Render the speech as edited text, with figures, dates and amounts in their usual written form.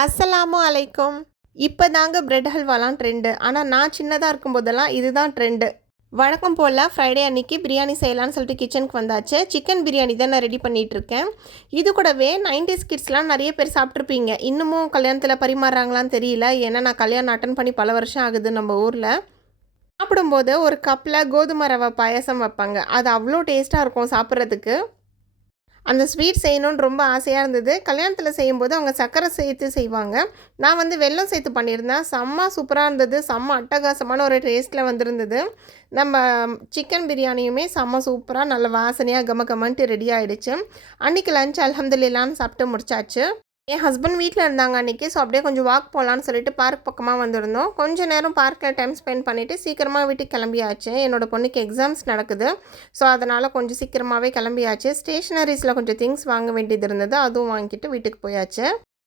அஸ்ஸலாமு அலைக்கும். இப்போ தாங்க பிரெட் ஹல்வாலாம் ட்ரெண்டு. ஆனால் நான் சின்னதாக இருக்கும்போதெல்லாம் இதுதான் ட்ரெண்டு. வழக்கம் போல் ஃப்ரைடே அன்றைக்கி பிரியாணி செய்யலான்னு சொல்லிட்டு கிச்சனுக்கு வந்தாச்சு. சிக்கன் பிரியாணி தான் நான் ரெடி பண்ணிகிட்ருக்கேன். இது கூடவே 90s கிட்ஸ்லாம் நிறைய பேர் சாப்பிட்ருப்பீங்க. இன்னமும் கல்யாணத்தில் பரிமாறுறாங்களான்னு தெரியல. ஏன்னா நான் கல்யாணம் அட்டன் பண்ணி பல வருஷம் ஆகுது நம்ம ஊரில். சாப்பிடும்போது ஒரு கப்பில் கோதுமை ரவை பாயாசம் வைப்பாங்க. அது அவ்வளோ டேஸ்ட்டாக இருக்கும் சாப்பிட்றதுக்கு. அந்த ஸ்வீட் செய்யணுன்னு ரொம்ப ஆசையாக இருந்தது. கல்யாணத்தில் செய்யும்போது அவங்க சர்க்கரை சேர்த்து செய்வாங்க. நான் வெல்லம் சேர்த்து பண்ணியிருந்தேன். செம்ம சூப்பராக இருந்தது. செம்ம அட்டகாசமான ஒரு டேஸ்ட்டில் வந்திருந்தது. நம்ம சிக்கன் பிரியாணியுமே செம்ம சூப்பராக நல்ல வாசனையாக கமகமன்ட்டு ரெடி ஆகிடுச்சு. அன்றைக்கி லஞ்ச் அல்ஹம்துலில்லான்னு சாப்பிட்டு முடிச்சாச்சு. என் ஹஸ்பண்ட் வீட்டில் இருந்தாங்க அன்றைக்கி. ஸோ அப்படியே கொஞ்சம் வாக் போகலான்னு சொல்லிட்டு பார்க் பக்கமாக வந்திருந்தோம். கொஞ்சம் நேரம் பார்க்கில் டைம் ஸ்பெண்ட் பண்ணிவிட்டு சீக்கிரமாக வீட்டுக்கு கிளம்பியாச்சு. என்னோடய பொண்ணுக்கு எக்ஸாம்ஸ் நடக்குது. ஸோ அதனால் கொஞ்சம் சீக்கிரமாகவே கிளம்பியாச்சு. ஸ்டேஷ்னரிஸில் கொஞ்சம் திங்ஸ் வாங்க வேண்டியது இருந்தது. அதுவும் வாங்கிட்டு வீட்டுக்கு போயாச்சு.